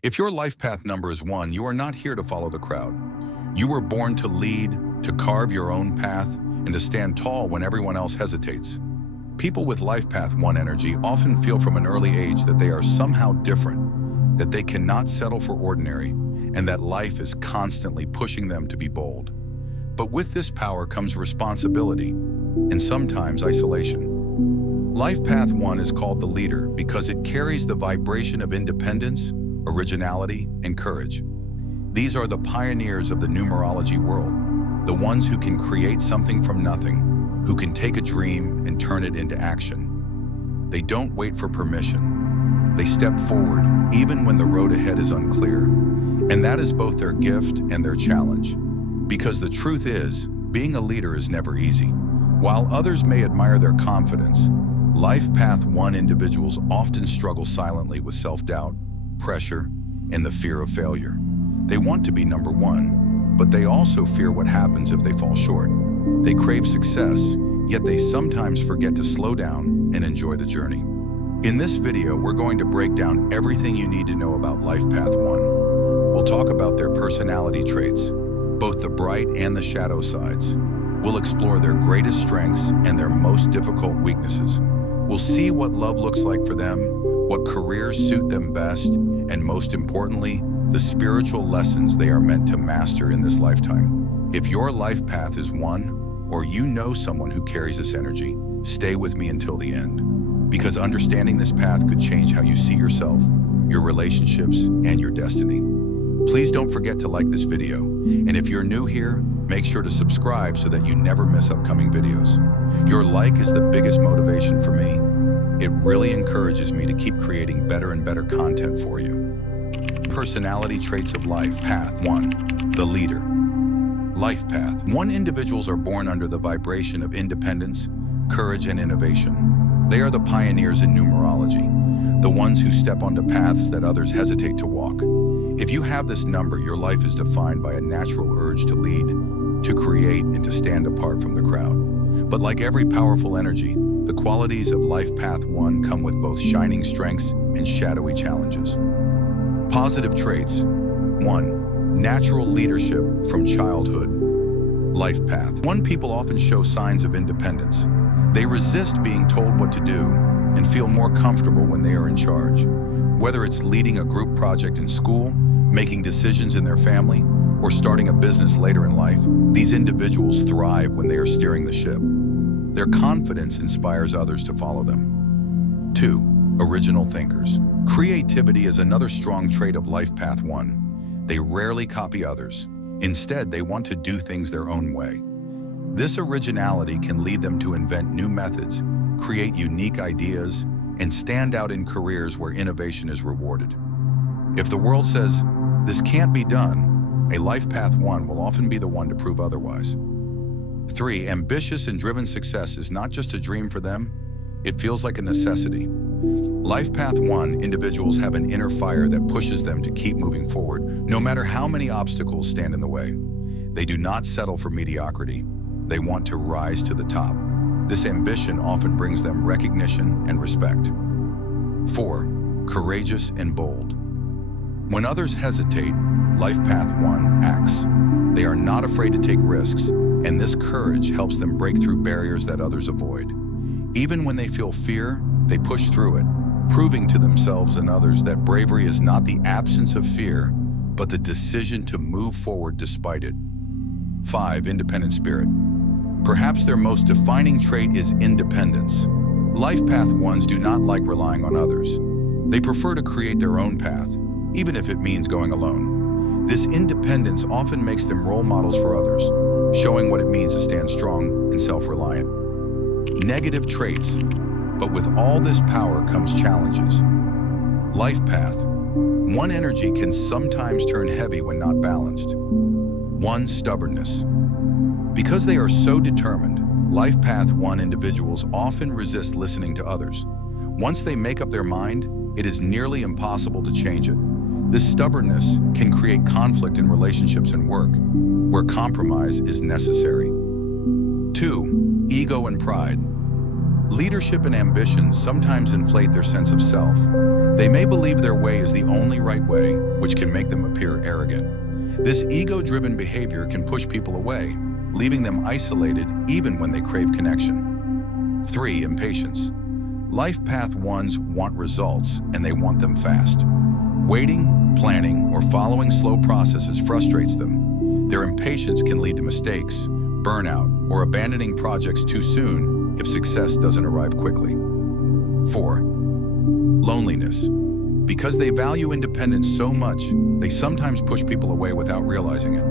If your life path number is 1, you are not here to follow the crowd. You were born to lead, to carve your own path, and to stand tall when everyone else hesitates. People with life path 1 energy often feel from an early age that they are somehow different, that they cannot settle for ordinary, and that life is constantly pushing them to be bold. But with this power comes responsibility, and sometimes isolation. Life path 1 is called the leader because it carries the vibration of independence, originality, and courage. These are the pioneers of the numerology world, the ones who can create something from nothing, who can take a dream and turn it into action. They don't wait for permission. They step forward even when the road ahead is unclear. And that is both their gift and their challenge. Because the truth is, being a leader is never easy. While others may admire their confidence, Life Path 1 individuals often struggle silently with self-doubt, pressure, and the fear of failure. They want to be number 1, but they also fear what happens if they fall short. They crave success, yet they sometimes forget to slow down and enjoy the journey. In this video, we're going to break down everything you need to know about Life Path 1. We'll talk about their personality traits, both the bright and the shadow sides. We'll explore their greatest strengths and their most difficult weaknesses. We'll see what love looks like for them, what careers suit them best, and most importantly, the spiritual lessons they are meant to master in this lifetime. If your life path is 1, or you know someone who carries this energy, stay with me until the end. Because understanding this path could change how you see yourself, your relationships, and your destiny. Please don't forget to like this video, and if you're new here, make sure to subscribe so that you never miss upcoming videos. Your like is the biggest motivation for me. It really encourages me to keep creating better and better content for you. Personality traits of Life Path 1, the leader. Life Path 1 individuals are born under the vibration of independence, courage, and innovation. They are the pioneers in numerology, the ones who step onto paths that others hesitate to walk. If you have this number, your life is defined by a natural urge to lead, to create, and to stand apart from the crowd. But like every powerful energy, the qualities of Life Path 1 come with both shining strengths and shadowy challenges. Positive traits. 1. Natural leadership from childhood. Life Path 1 people often show signs of independence. They resist being told what to do and feel more comfortable when they are in charge. Whether it's leading a group project in school, making decisions in their family, or starting a business later in life, these individuals thrive when they are steering the ship. Their confidence inspires others to follow them. 2. Original thinkers. Creativity is another strong trait of Life Path 1. They rarely copy others. Instead, they want to do things their own way. This originality can lead them to invent new methods, create unique ideas, and stand out in careers where innovation is rewarded. If the world says, "This can't be done," a Life Path 1 will often be the one to prove otherwise. 3. Ambitious and driven success is not just a dream for them, it feels like a necessity. Life Path 1 individuals have an inner fire that pushes them to keep moving forward, no matter how many obstacles stand in the way. They do not settle for mediocrity. They want to rise to the top. This ambition often brings them recognition and respect. 4. Courageous and bold. When others hesitate, Life Path 1 acts. They are not afraid to take risks, and this courage helps them break through barriers that others avoid. Even when they feel fear, they push through it, proving to themselves and others that bravery is not the absence of fear, but the decision to move forward despite it. 5. Independent spirit. Perhaps their most defining trait is independence. Life Path 1s do not like relying on others. They prefer to create their own path, even if it means going alone. This independence often makes them role models for others, showing what it means to stand strong and self-reliant. Negative traits, but with all this power comes challenges. Life Path 1 energy can sometimes turn heavy when not balanced. 1. Stubbornness. Because they are so determined, Life Path 1 individuals often resist listening to others. Once they make up their mind, it is nearly impossible to change it. This stubbornness can create conflict in relationships and work, where compromise is necessary. 2. Ego and pride. Leadership and ambition sometimes inflate their sense of self. They may believe their way is the only right way, which can make them appear arrogant. This ego-driven behavior can push people away, leaving them isolated even when they crave connection. 3. Impatience. Life path ones want results, and they want them fast. Waiting, planning, or following slow processes frustrates them. Their impatience can lead to mistakes, burnout, or abandoning projects too soon if success doesn't arrive quickly. 4. Loneliness. Because they value independence so much, they sometimes push people away without realizing it.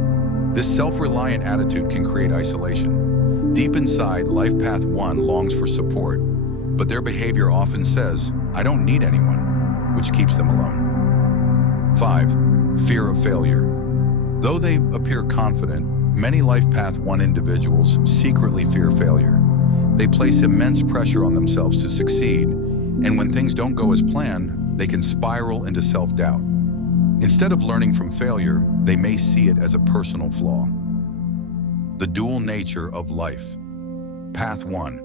This self-reliant attitude can create isolation. Deep inside, Life Path 1 longs for support, but their behavior often says, "I don't need anyone," which keeps them alone. 5. Fear of failure. Though they appear confident, many Life Path 1 individuals secretly fear failure. They place immense pressure on themselves to succeed, and when things don't go as planned, they can spiral into self-doubt. Instead of learning from failure, they may see it as a personal flaw. The dual nature of life. Path 1.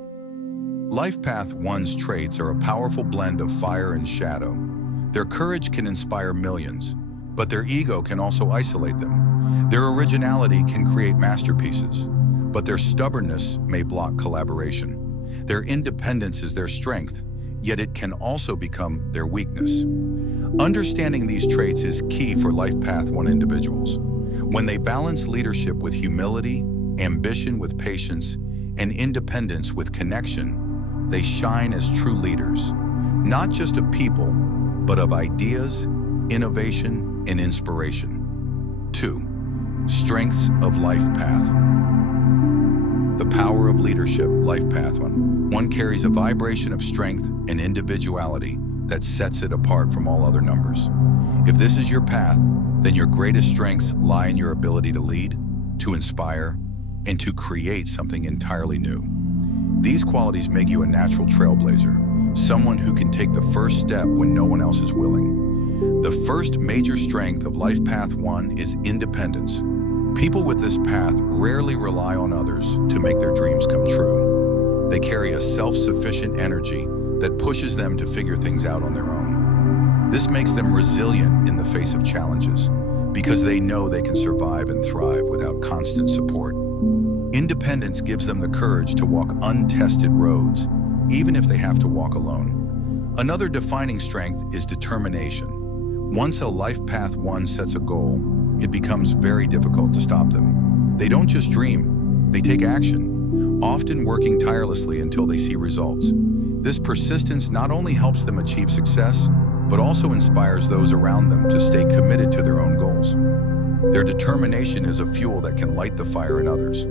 Life Path 1's traits are a powerful blend of fire and shadow. Their courage can inspire millions, but their ego can also isolate them. Their originality can create masterpieces, but their stubbornness may block collaboration. Their independence is their strength, yet it can also become their weakness. Understanding these traits is key for Life Path 1 individuals. When they balance leadership with humility, ambition with patience, and independence with connection, they shine as true leaders, not just of people, but of ideas, innovation, and inspiration. 2. Strengths of Life Path. The power of leadership. Life Path 1 carries a vibration of strength and individuality that sets it apart from all other numbers. If this is your path, then your greatest strengths lie in your ability to lead, to inspire, and to create something entirely new. These qualities make you a natural trailblazer, someone who can take the first step when no one else is willing. The first major strength of Life Path 1 is independence. People with this path rarely rely on others to make their dreams come true. They carry a self-sufficient energy that pushes them to figure things out on their own. This makes them resilient in the face of challenges because they know they can survive and thrive without constant support. Independence gives them the courage to walk untested roads, even if they have to walk alone. Another defining strength is determination. Once a Life Path 1 sets a goal, it becomes very difficult to stop them. They don't just dream, they take action, often working tirelessly until they see results. This persistence not only helps them achieve success, but also inspires those around them to stay committed to their own goals. Their determination is a fuel that can light the fire in others.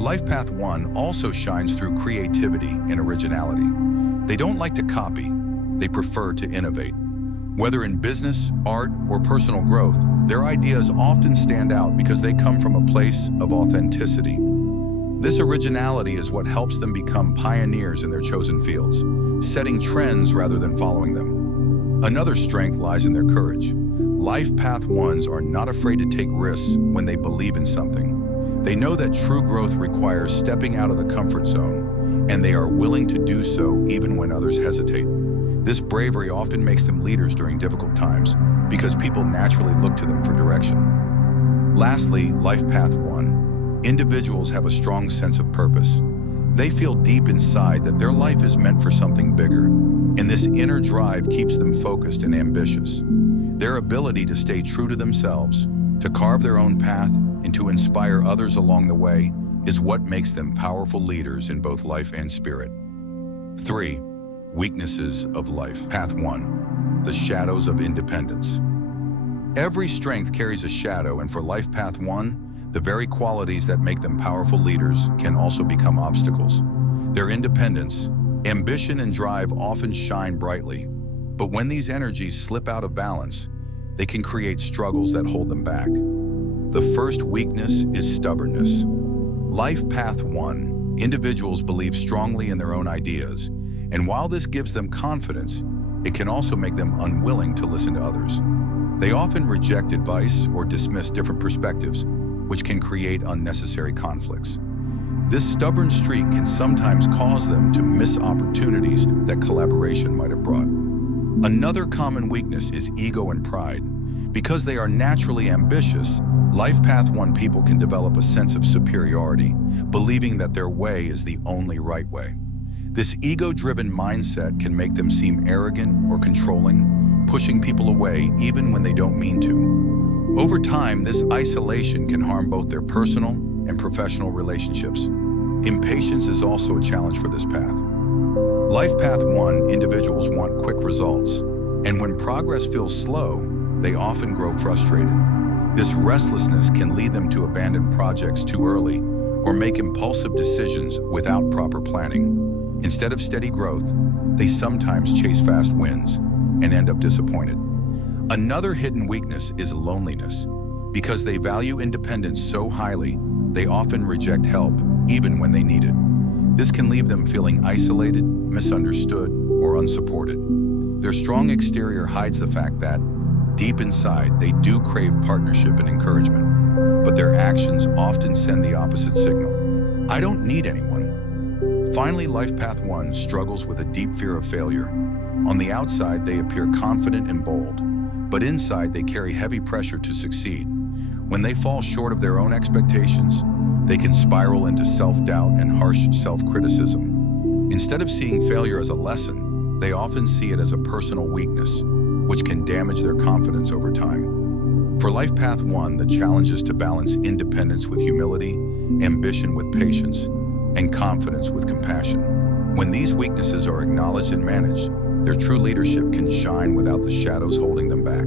Life Path 1 also shines through creativity and originality. They don't like to copy, they prefer to innovate. Whether in business, art, or personal growth, their ideas often stand out because they come from a place of authenticity. This originality is what helps them become pioneers in their chosen fields, setting trends rather than following them. Another strength lies in their courage. Life Path 1s are not afraid to take risks when they believe in something. They know that true growth requires stepping out of the comfort zone, and they are willing to do so even when others hesitate. This bravery often makes them leaders during difficult times because people naturally look to them for direction. Lastly, Life Path 1. Individuals have a strong sense of purpose. They feel deep inside that their life is meant for something bigger, and this inner drive keeps them focused and ambitious. Their ability to stay true to themselves, to carve their own path, and to inspire others along the way is what makes them powerful leaders in both life and spirit. 3. Weaknesses of Life Path 1. The shadows of independence. Every strength carries a shadow, and for Life Path 1, the very qualities that make them powerful leaders can also become obstacles. Their independence, ambition, and drive often shine brightly, but when these energies slip out of balance, they can create struggles that hold them back. The first weakness is stubbornness. Life Path 1. Individuals believe strongly in their own ideas, and while this gives them confidence, it can also make them unwilling to listen to others. They often reject advice or dismiss different perspectives, which can create unnecessary conflicts. This stubborn streak can sometimes cause them to miss opportunities that collaboration might have brought. Another common weakness is ego and pride. Because they are naturally ambitious, Life Path 1 people can develop a sense of superiority, believing that their way is the only right way. This ego-driven mindset can make them seem arrogant or controlling, pushing people away even when they don't mean to. Over time, this isolation can harm both their personal and professional relationships. Impatience is also a challenge for this path. Life Path 1 individuals want quick results, and when progress feels slow, they often grow frustrated. This restlessness can lead them to abandon projects too early or make impulsive decisions without proper planning. Instead of steady growth, they sometimes chase fast wins and end up disappointed. Another hidden weakness is loneliness. Because they value independence so highly, they often reject help even when they need it. This can leave them feeling isolated, misunderstood, or unsupported. Their strong exterior hides the fact that, deep inside, they do crave partnership and encouragement, but their actions often send the opposite signal. I don't need anyone. Finally, Life Path 1 struggles with a deep fear of failure. On the outside, they appear confident and bold, but inside they carry heavy pressure to succeed. When they fall short of their own expectations, they can spiral into self-doubt and harsh self-criticism. Instead of seeing failure as a lesson, they often see it as a personal weakness, which can damage their confidence over time. For Life Path 1, the challenge is to balance independence with humility, ambition with patience, and confidence with compassion. When these weaknesses are acknowledged and managed, their true leadership can shine without the shadows holding them back.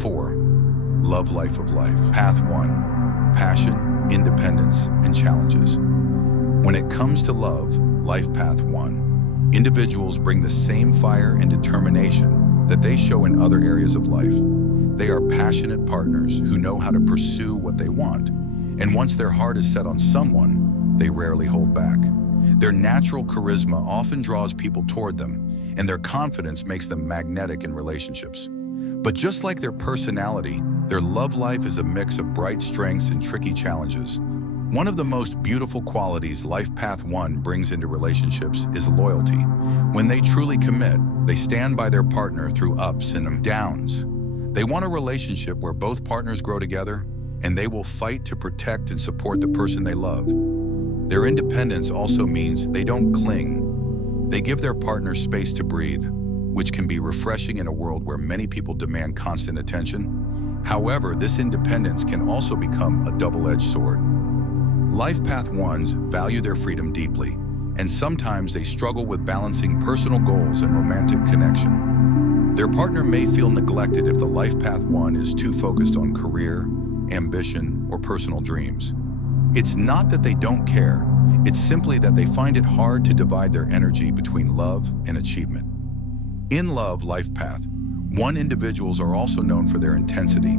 4. Love Life of Life. Path 1. Passion, independence, and challenges. When it comes to love, Life Path 1, individuals bring the same fire and determination that they show in other areas of life. They are passionate partners who know how to pursue what they want, and once their heart is set on someone, they rarely hold back. Their natural charisma often draws people toward them, and their confidence makes them magnetic in relationships. But just like their personality, their love life is a mix of bright strengths and tricky challenges. One of the most beautiful qualities Life Path 1 brings into relationships is loyalty. When they truly commit, they stand by their partner through ups and downs. They want a relationship where both partners grow together, and they will fight to protect and support the person they love. Their independence also means they don't cling. They give their partner space to breathe, which can be refreshing in a world where many people demand constant attention. However, this independence can also become a double-edged sword. Life Path 1s value their freedom deeply, and sometimes they struggle with balancing personal goals and romantic connection. Their partner may feel neglected if the Life Path 1 is too focused on career, ambition, or personal dreams. It's not that they don't care, it's simply that they find it hard to divide their energy between love and achievement. In Love Life Path 1 individuals are also known for their intensity.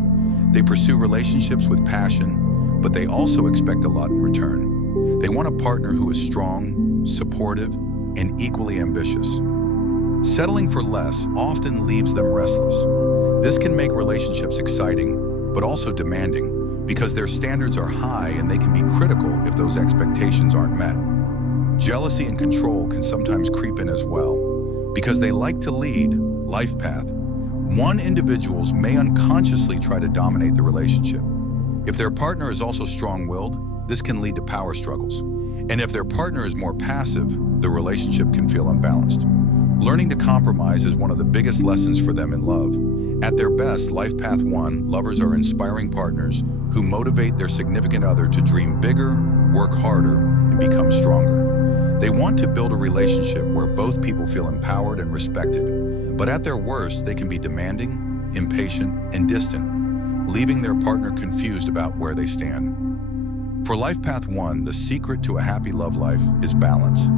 They pursue relationships with passion, but they also expect a lot in return. They want a partner who is strong, supportive, and equally ambitious. Settling for less often leaves them restless. This can make relationships exciting, but also demanding, because their standards are high and they can be critical if those expectations aren't met. Jealousy and control can sometimes creep in as well. Because they like to lead, Life Path 1 individuals may unconsciously try to dominate the relationship. If their partner is also strong-willed, this can lead to power struggles. And if their partner is more passive, the relationship can feel unbalanced. Learning to compromise is one of the biggest lessons for them in love. At their best, Life Path 1 lovers are inspiring partners who motivate their significant other to dream bigger, work harder, and become stronger. They want to build a relationship where both people feel empowered and respected. But at their worst, they can be demanding, impatient, and distant, leaving their partner confused about where they stand. For Life Path 1, the secret to a happy love life is balance.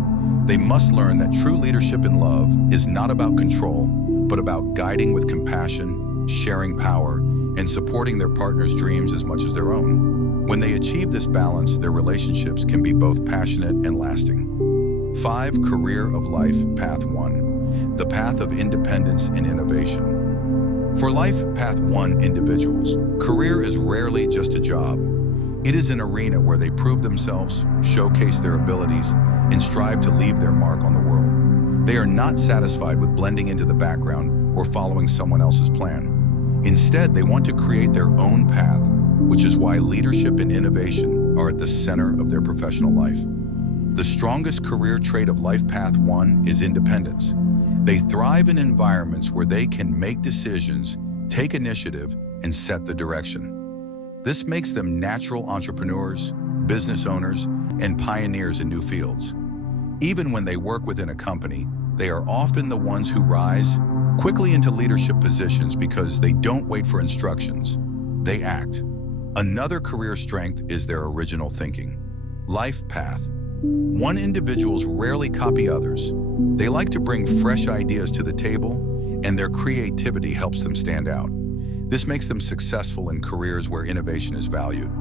They must learn that true leadership in love is not about control, but about guiding with compassion, sharing power, and supporting their partner's dreams as much as their own. When they achieve this balance, their relationships can be both passionate and lasting. 5. Career of Life Path 1, the path of independence and innovation. For Life Path 1 individuals, career is rarely just a job. It is an arena where they prove themselves, showcase their abilities, and strive to leave their mark on the world. They are not satisfied with blending into the background or following someone else's plan. Instead, they want to create their own path, which is why leadership and innovation are at the center of their professional life. The strongest career trait of Life Path 1 is independence. They thrive in environments where they can make decisions, take initiative, and set the direction. This makes them natural entrepreneurs, business owners, and pioneers in new fields. Even when they work within a company, they are often the ones who rise quickly into leadership positions because they don't wait for instructions. They act. Another career strength is their original thinking. Life Path 1 individuals rarely copy others. They like to bring fresh ideas to the table, and their creativity helps them stand out. This makes them successful in careers where innovation is valued,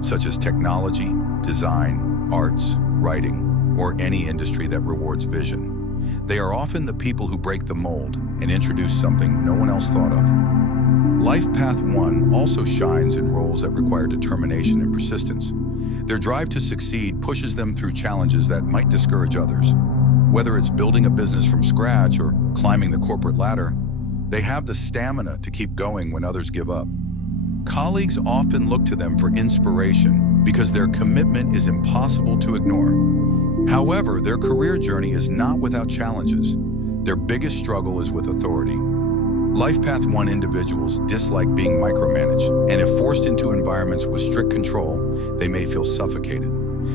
such as technology, design, arts, writing, or any industry that rewards vision. They are often the people who break the mold and introduce something no one else thought of. Life Path 1 also shines in roles that require determination and persistence. Their drive to succeed pushes them through challenges that might discourage others. Whether it's building a business from scratch or climbing the corporate ladder, they have the stamina to keep going when others give up. Colleagues often look to them for inspiration because their commitment is impossible to ignore. However, their career journey is not without challenges. Their biggest struggle is with authority. Life Path 1 individuals dislike being micromanaged, and if forced into environments with strict control, they may feel suffocated.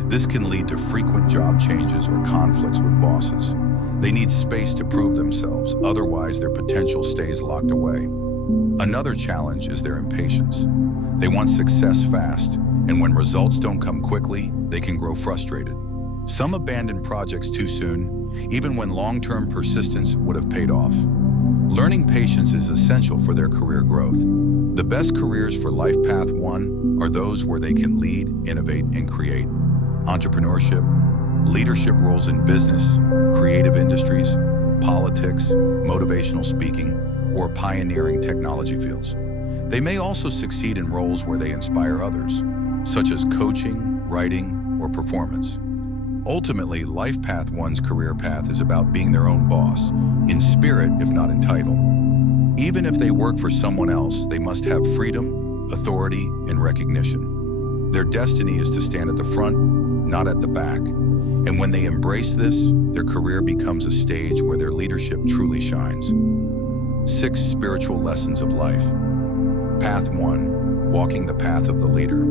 This can lead to frequent job changes or conflicts with bosses. They need space to prove themselves, otherwise their potential stays locked away. Another challenge is their impatience. They want success fast, and when results don't come quickly, they can grow frustrated. Some abandon projects too soon, even when long-term persistence would have paid off. Learning patience is essential for their career growth. The best careers for Life Path 1 are those where they can lead, innovate, and create. Entrepreneurship, leadership roles in business, creative industries, politics, motivational speaking, or pioneering technology fields. They may also succeed in roles where they inspire others, such as coaching, writing, or performance. Ultimately, Life Path 1's career path is about being their own boss, in spirit if not in title. Even if they work for someone else, they must have freedom, authority, and recognition. Their destiny is to stand at the front, not at the back. And when they embrace this, their career becomes a stage where their leadership truly shines. 6 spiritual lessons of life. Path 1, walking the path of the leader.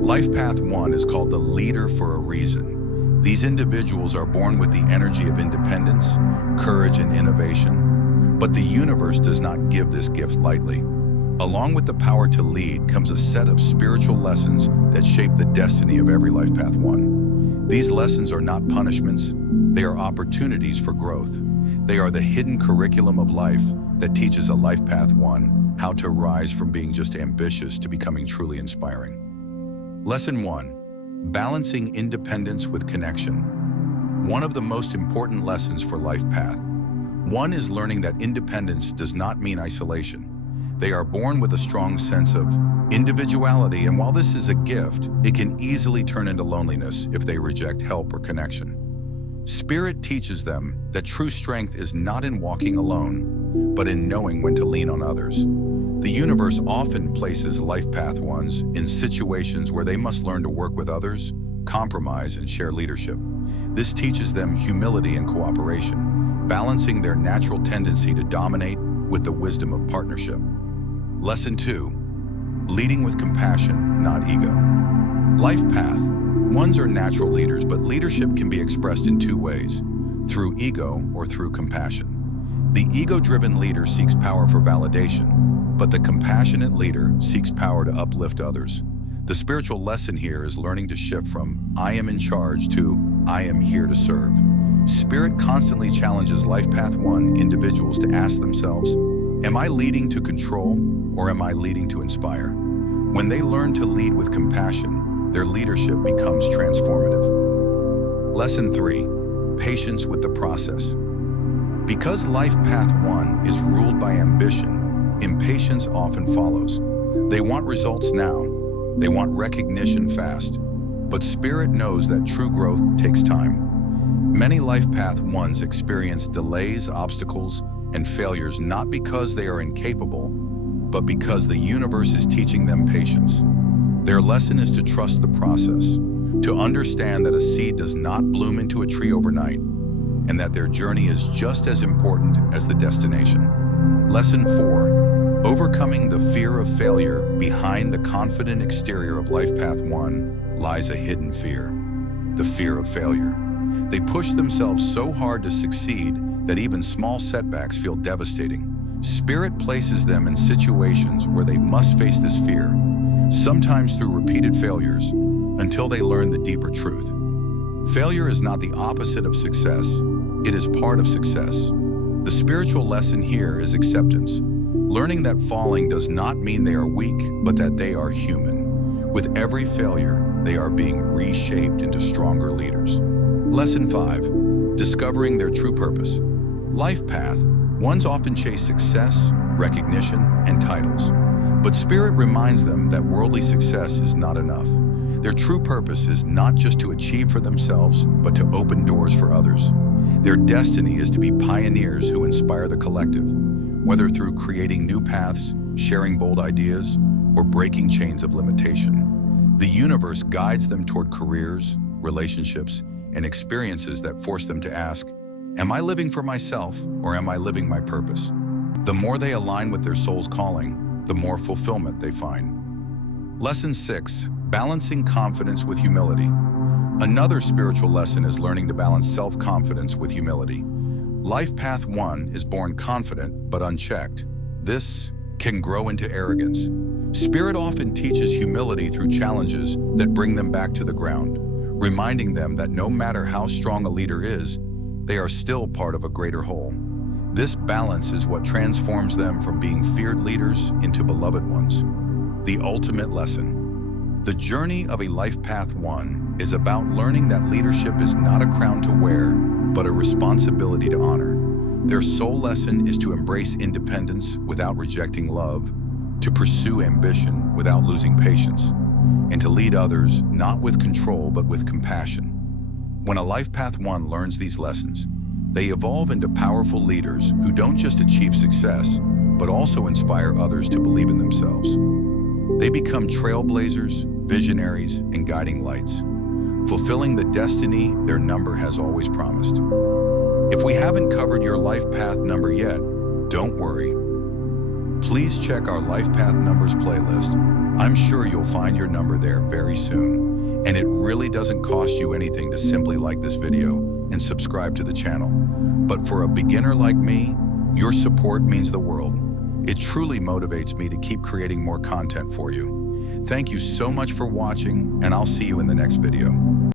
Life Path 1 is called the leader for a reason. These individuals are born with the energy of independence, courage, and innovation, but the universe does not give this gift lightly. Along with the power to lead comes a set of spiritual lessons that shape the destiny of every Life Path 1. These lessons are not punishments, they are opportunities for growth. They are the hidden curriculum of life that teaches a Life Path 1 how to rise from being just ambitious to becoming truly inspiring. Lesson 1. Balancing independence with connection. One of the most important lessons for Life Path 1 is learning that independence does not mean isolation. They are born with a strong sense of individuality, and while this is a gift, it can easily turn into loneliness if they reject help or connection. Spirit teaches them that true strength is not in walking alone, but in knowing when to lean on others. The universe often places Life Path 1s in situations where they must learn to work with others, compromise, and share leadership. This teaches them humility and cooperation, balancing their natural tendency to dominate with the wisdom of partnership. Lesson 2. Leading with compassion, not ego. Life Path 1s are natural leaders, but leadership can be expressed in 2 ways, through ego or through compassion. The ego-driven leader seeks power for validation, but the compassionate leader seeks power to uplift others. The spiritual lesson here is learning to shift from "I am in charge" to "I am here to serve." Spirit constantly challenges Life Path 1 individuals to ask themselves, am I leading to control or am I leading to inspire? When they learn to lead with compassion, their leadership becomes transformative. Lesson 3. Patience with the process. Because Life Path 1 is ruled by ambition, impatience often follows. They want results now. They want recognition fast. But Spirit knows that true growth takes time. Many life path ones experience delays, obstacles, and failures not because they are incapable, but because the universe is teaching them patience. Their lesson is to trust the process, to understand that a seed does not bloom into a tree overnight, and that their journey is just as important as the destination. Lesson 4. Overcoming the fear of failure. Behind the confident exterior of Life Path 1 lies a hidden fear, the fear of failure. They push themselves so hard to succeed that even small setbacks feel devastating. Spirit places them in situations where they must face this fear, sometimes through repeated failures, until they learn the deeper truth. Failure is not the opposite of success, it is part of success. The spiritual lesson here is acceptance, learning that falling does not mean they are weak, but that they are human. With every failure, they are being reshaped into stronger leaders. Lesson 5. Discovering their true purpose. Life path ones often chase success, recognition, and titles. But Spirit reminds them that worldly success is not enough. Their true purpose is not just to achieve for themselves, but to open doors for others. Their destiny is to be pioneers who inspire the collective, whether through creating new paths, sharing bold ideas, or breaking chains of limitation. The universe guides them toward careers, relationships, and experiences that force them to ask, am I living for myself or am I living my purpose? The more they align with their soul's calling, the more fulfillment they find. Lesson 6. Balancing confidence with humility. Another spiritual lesson is learning to balance self-confidence with humility. Life Path 1 is born confident but unchecked. This can grow into arrogance. Spirit often teaches humility through challenges that bring them back to the ground, reminding them that no matter how strong a leader is, they are still part of a greater whole. This balance is what transforms them from being feared leaders into beloved ones. The ultimate lesson. The journey of a Life Path 1 is about learning that leadership is not a crown to wear, but a responsibility to honor. Their soul lesson is to embrace independence without rejecting love, to pursue ambition without losing patience, and to lead others not with control but with compassion. When a Life Path 1 learns these lessons, they evolve into powerful leaders who don't just achieve success, but also inspire others to believe in themselves. They become trailblazers, visionaries, and guiding lights, fulfilling the destiny their number has always promised. If we haven't covered your Life Path number yet, don't worry. Please check our Life Path numbers playlist. I'm sure you'll find your number there very soon, and it really doesn't cost you anything to simply like this video and subscribe to the channel. But for a beginner like me, your support means the world. It truly motivates me to keep creating more content for you. Thank you so much for watching, and I'll see you in the next video.